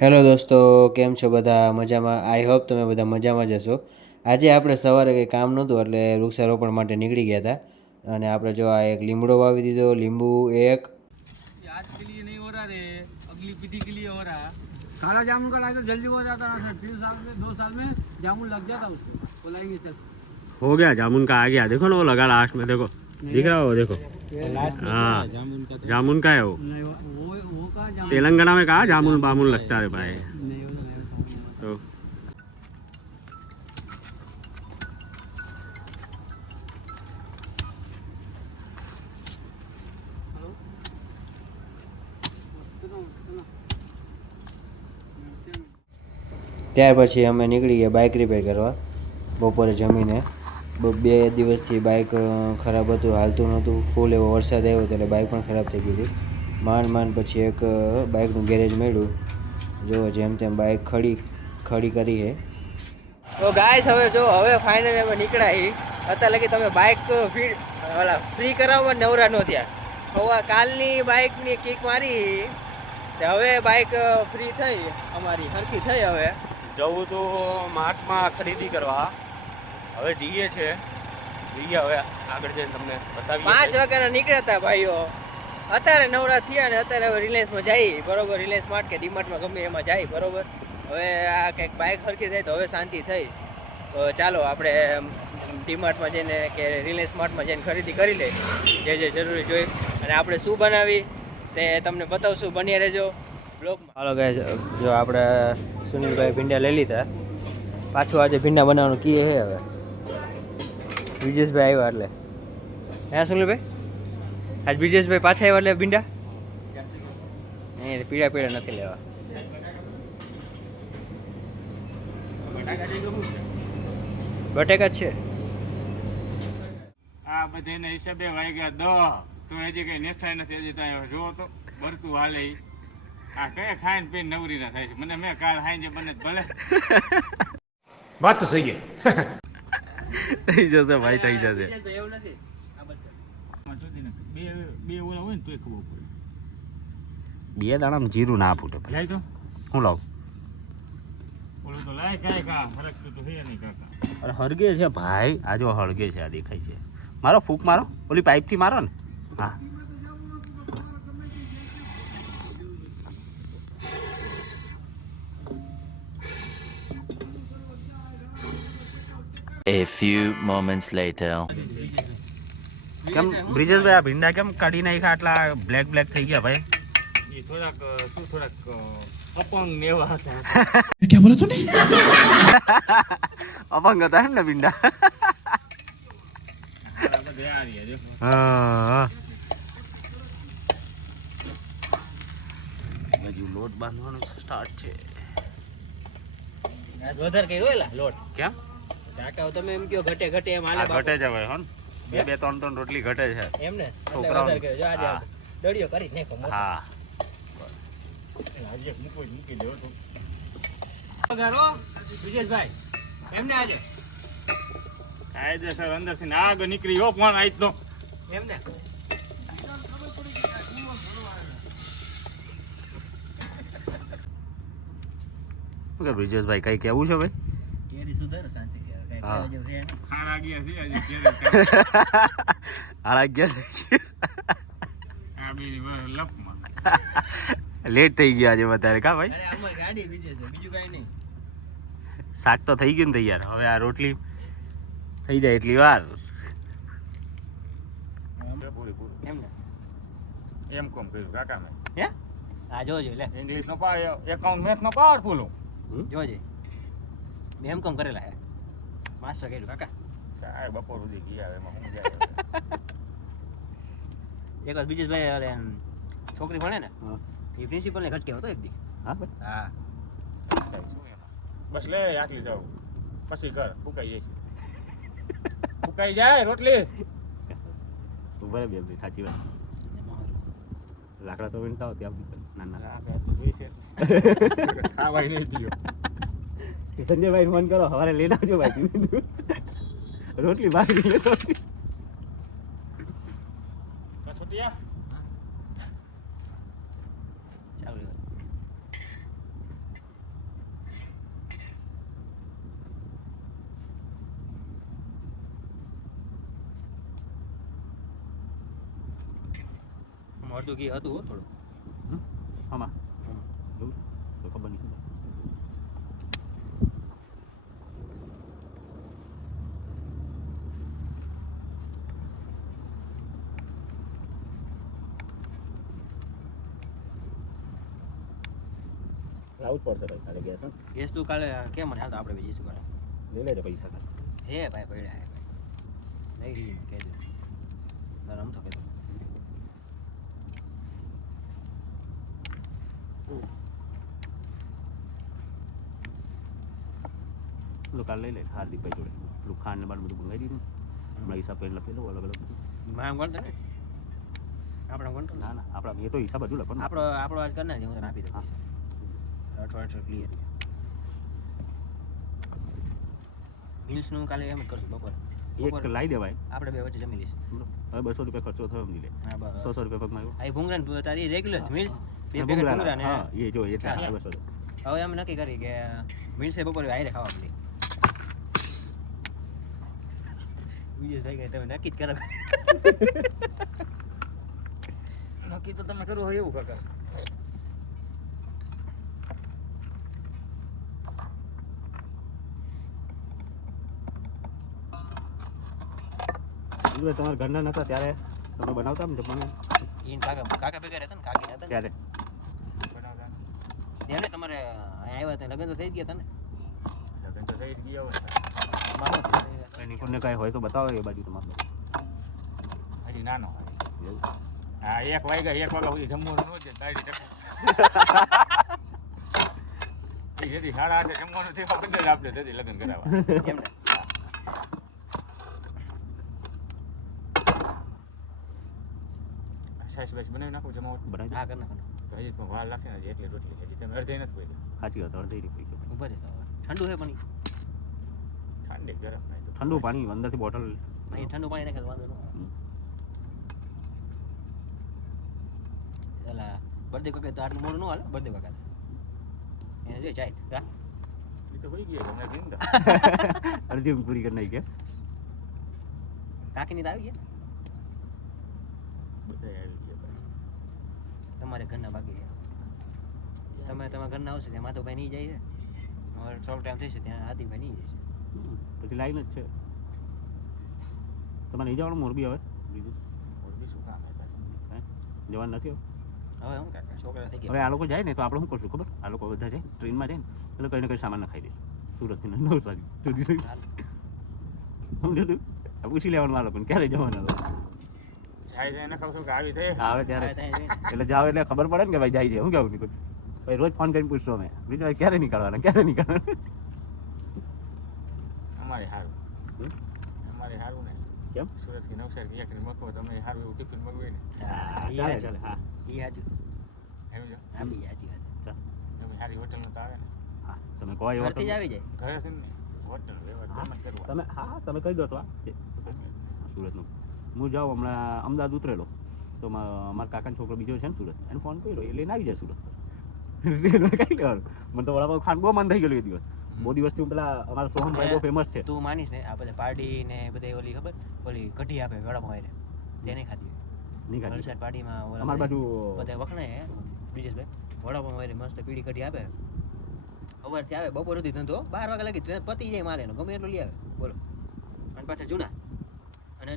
Hello દોસ્તો, કેમ છો બધા? મજામાં? આઈ હોપ તમે બધા મજામાં જ હશો. આજે આપણે સવારે કંઈ કામ નહોતું એટલે વૃક્ષારોપણ માટે નીકળી ગયા હતા. અને આપણે જો આ એક લીમડો વાવી દીધો, લીંબુ એક आज के लिए नहीं हो रहा रे, अगली पीढ़ी के लिए हो रहा। काला जामुन का लाया तो जल्दी हो जाता है, 3 साल में 2 साल में जामुन लग जाता उसको, बोलाएंगे चल हो गया जामुन का आ गया। देखो ना वो लगा लास्ट में, देखो दिख रहा हो, देखो हाँ जामुन का है वो। वो का जामुन तेलंगाना में कहा जामुन बामुन लगता है भाई। नहीं तो ત્યાર પછી અમે નીકળી ગયા બાઇક રિપેર કરવા. બપોરે જમીને 2 દિવસથી બાઇક ખરાબ હતું, હાલતું નહોતું. ફૂલ એવો વરસાદ આવ્યો એટલે બાઇક પણ ખરાબ થઈ ગઈ હતી. માંડ પછી એક બાઇકનું ગેરેજ મળ્યું. જો જેમ તેમ બાઇક ખડી કરી છે. તો ગાઈસ હવે ફાઇનલી અમે નીકળ્યા. અત્યારે લગી તમે બાઇક ફ્રી કરાવવા નવરા ન થયા. હવે કાલની બાઇકની કિક મારી, હવે બાઇક ફ્રી થઈ, અમારી સરખી થઈ. હવે જવું તો માર્ટમાં ખરીદી કરવા. હવે જઈએ હવે આગળ જઈને તમને બતાવીએ. 5 વાગ્યાના નીકળ્યા હતા ભાઈઓ. અત્યારે નવરા થયા ને અત્યારે હવે રિલાયન્સમાં જઈએ, બરોબર. રિલાયન્સ માર્ટ કે ડીમાર્ટમાં ગમે એમાં જાય, બરોબર. હવે આ કંઈક બાઇક સરખી થાય તો હવે શાંતિ થઈ. તો ચાલો આપણે ડીમાર્ટમાં જઈને કે રિલાયન્સ માર્ટમાં જઈને ખરીદી કરી લઈએ, જે જરૂરી જોઈ. અને આપણે શું બનાવી તે તમને બતાવશું, બની રહેજો બ્લોગમાં. હાલો ગાઈસ, જો આપણે સુનિલભાઈ ભીંડા લઈ લીધા. પાછું આજે ભીંડા બનાવવાનું કીએ છે. હવે બ્રિજેશભાઈ આવ્યા એટલે હે સુનિલભાઈ, આજ બ્રિજેશભાઈ પાછા આવ્યા એટલે ભીંડા નહીં, પીળા નથી લેવા. બટેકા જ છે. આ બધાના હિસાબે વાગ્યા 10 તો હજી કઈ નેઠાય નથી. હજી ત્યાં જોવો તો ભરતું હાલે. આ કયા ખાઈને પીને નવરી ના થાય છે. મને મેં કાલ ખાઈને બને ભલે વાત તો સહી થઈ જશે ભાઈ, થઈ જશે. એવું નથી બે ઓલા હોય ને તોય ખબર પડે. 2 દાણામાં જીરું ના ફૂટે. લાય તો હું લાવ? ઓલું તો લાય કાંઈ કા હરકતું તો હે નહીં કાકા. અરે હળગે છે ભાઈ, આ જો હળગે છે, આ દેખાય છે. મારો ફૂંક મારો, ઓલી પાઇપથી મારો ને. હા A few moments later. કેમ બ્રિજેશભાઈ આ ભીંડા કેમ કાઢી નાખ્યા? આટલા બ્લેક થઈ ગયા ભાઈ. એ થોડાક અપંગ ને એવા હતા. क्या बोला तूने? અપંગ હતા એમ ને ભીંડા? હા હજુ લોટ બાંધવાનો સ્ટાર્ટ છે. આજ વધારે કર્યો એલા લોટ. કેમ કાકા તમે એમ કયો ઘટે એમ હાલે. ઘટે છે ભાઈ, હોન 2-3 રોટલી ઘટે છે એમ ને છોકરાઓ. વધારે કર્યો. જો આજે હા. દડિયો કરી નાખો મોટો. હા આજે મૂકી દેવો તો ઘરો વિજેશભાઈ એમને આજે કાયદેસર અંદરથી આગ નીકળી હો પણ આજ તો એમને શું કે બ્રિજેશભાઈ કઈ કેવું છે ભાઈ? કેરી સુધારો શાંતિ કહેવાય. કઈ હા. કહેવા જેવું છે નહીં. ખાડા ગયા છે આજે આળા ગયા આ બી લપમાં લેટ થઈ ગયા આજે વધારે કા ભાઈ? અરે આમાં ગાડી વિજેશભાઈ, બીજું કાંઈ નહીં. શાક તો થઈ ગયું ને તૈયાર. હવે આ રોટલી થઈ જાય એટલી વાર. એમને એમ કોમ કર્યું કાકા મેં હે હા જોજો લે ઇંગ્લિશ નો એકાઉન્ટ મેથ નો પાવરફુલ જોજે મેં એમ કોમ કરેલા હે માસ્ટર કર્યું કાકા. કાંઈ બપોર સુધી ગયા એમાં હું જાય એક વાર વિજેશભાઈ ઓલે છોકરી ભણે ને એ પ્રિન્સિપલ ને ખટકે હતો એક દી. હા ભાઈ હા બસ લે આટલી જાવ પછી કર ફૂકાઈ જાય છે ફૂકાઈ જાય રોટલી ઉભા બે બે સાચી વાત. લાકડા તો વીણતા હો ત્યાં ના ના જોઈશે ખાવાય નહીં દીયો સંજયભાઈ ફોન કરો, સવારે લઈને આવજો ભાઈ. રોટલી બાકી છૂટિયા ચાલુ અડધું ઘી હતું હો થોડું. આમાં એવું તો ખબર નહીં. આવું જ પડશે ભાઈ કાલે ગેસ ગેસ તું કાલે કેમ મને હાલ તો આપણે જઈશું કાલે. લઈ લેજો પૈસા કાલે. હે ભાઈ પડ્યા હે ભાઈ નહીં કહી દે તારે આમ તો કહી દો. પેલું કાલે લઈ લે હાર્દિકભાઈ જોડે પેલું ખાંડ ને બાર બધું મંગાવી દીધું હમણાં હિસાબ કરીને લખેલું અલગ અલગ બધું. મારા ગણતો ને આપણા ગણતો ના ના આપણા એ તો હિસાબ હજુ લખો ને. આપણો આજ કરી નાખજે હું તને આપી દઉં અઠવાડિયું ક્લિયર. મિલ્સનું કાલે એમ જ કરશું બપોરે. એક લાવી દેવાય આપણે બે વચ્ચે જમી લઈશું. હવે 200 રૂપિયા ખર્ચો થયો સમજી લે. હા બરાબર. 100 રૂપિયા પગમાં આવ્યો. આ ભૂંગળા તારી રેગ્યુલર મિલ્સ બે હા, પેકેટ ભૂંગળા ભૂંગળા ને હા એ જો એટલે હા. 200. હવે અમે નક્કી કરી કે મિલ્સે બપોરે હારે ખાવા પડી. વિજયભાઈ કહે તમે નક્કી જ કરો. નક્કી તો તમે કરવું હોય એવું કાકા. એટલે તમારા ઘરના નતા ત્યારે તમે બનાવતા ને જમવાનું ઈન કાકા ભેગા રહેતા ને કાકી હતા ને ત્યારે બનાવતા ત્યારે તમારે અહીંયા આવ્યા હતા લગ્ન તો થઈ જ ગયા હતા ને. લગ્ન તો થઈ જ ગયા હોય મારો એની કોઈને કાંઈ હોય તો બતાવો એ બાજુ તમારે. હજી નાનો હોય. હા 1 વાગ્યા સુધી જમવાનું ન છે તારી ટકા જેથી 8:30 જમવાનું થયું આપણે આપણે તેથી લગ્ન કરાવવા. એમ ને સાઈસ બાઈસ બનાવી નાખું જમાવટ બનાવી હા કરી નાખો તો હજી પણ વાર લાગશે ને હજી એટલી રોટલી હજી તમે અડધી નથી પડી સાચી વાત અડધી રીતે પૈસો. ઉભા રહેતા હવે ઠંડુ છે પણ ઈ. ઠંડી ગરમ નહીં તો ઠંડુ પાણી અંદરથી બોટલ અહીં ઠંડુ પાણી નાખે તો વાંધો ન આવે. એલા બર્થડે કાકા તો આટલું મોડું ન હાલે બર્થડે કાકા એને જો ચાય કા એ તો હોઈ ગયા હમણાં જીંદા અડધી ઊંઘ પૂરી કરી નાખી કે કાકીની તો આવી ગયા બધા આવી ગયા ભાઈ. તમારે ઘરના બાકી છે. તમે તમારા ઘરના આવશે ત્યાં માધવભાઈ નહીં જાય છે હવે થોડો ટાઈમ થશે ત્યાં હાથીભાઈ નહીં જાય પછી લાઈન જ છે. તમારે નહીં જવાનું મોરબી હવે બીજું મોરબી શું કામ હે ભાઈ? જવાનું નથી હવે. છે હવે હું કાકા છોકરા થઈ હવે ગયા આ લોકો જાય ને તો આપણે શું કરશું ખબર આ લોકો બધા જાય ટ્રેનમાં જાય ને એટલે કંઈ ને કંઈ સામાન નખાઈ દઈશું સુરતથી નવસારી સુધી સમજો તું આ પૂછી લેવાનું આ લોકોને ક્યારે જવાના લોકો જાય જાય ને કહું છું કે આવી થઈ આવે ત્યારે હવે ત્યાં જઈને એટલે જાવ એટલે ખબર પડે ને કે ભાઈ જાય છે હું કેવું નીકળું ભાઈ રોજ ફોન કરીને પૂછતો અમે બીજું ભાઈ ક્યારે નીકળવાના અમારે સારું અમારે સારું ને કેમ સુરતથી નવસારી એક મગવો તમે સારું એવું ટિફિન મગવી ને હા ઈ ચાલે, હાચું. હા. ઈ હાચું. એવું છે હા બી હાચી વાત છે. તમે સારી હોટલનું તો આવે ને હા તમે કહો એવો ઘરથી જ આવી જાય ઘરેથી ને હોટલ વ્યવહાર ગમે તે કરવા તમે હા તમે કહી દો તો આ સુરતનું હું જાઉં હમણાં અમદાવાદ ઉતરેલો તો મારા કાકાનો છોકરો બીજો છે ને સુરત એને ફોન કર્યો એ લઈને આવી જાય સુરત રેલવે કઈ લેવાનું મને તો વડાપાવ ખાવાનું બહુ મન થઈ ગયેલું એ દિવસ બહુ દિવસથી હું પેલા અમારા સોહમભાઈ બહુ ફેમસ છે તું માનીશ ને આ બધા પાર્ટી ને બધે ઓલી ખબર ઓલી કઢી આપે વડાપાવ હારે તેને ખાધી હોય. નહીં ખાધી વલસાડ પાર્ટીમાં ઓલા અમારી બાજુ બધા વખણાય હે બ્રિજેશભાઈ વડાપાવ હારે મસ્ત પીળી કઢી આપે સવારથી આવે બપોર સુધી ધંધો 12 વાગ્યા લગી પતી જાય મારે એનો ગમે એટલું લઈ આવે બોલો અને પાછા જૂના અને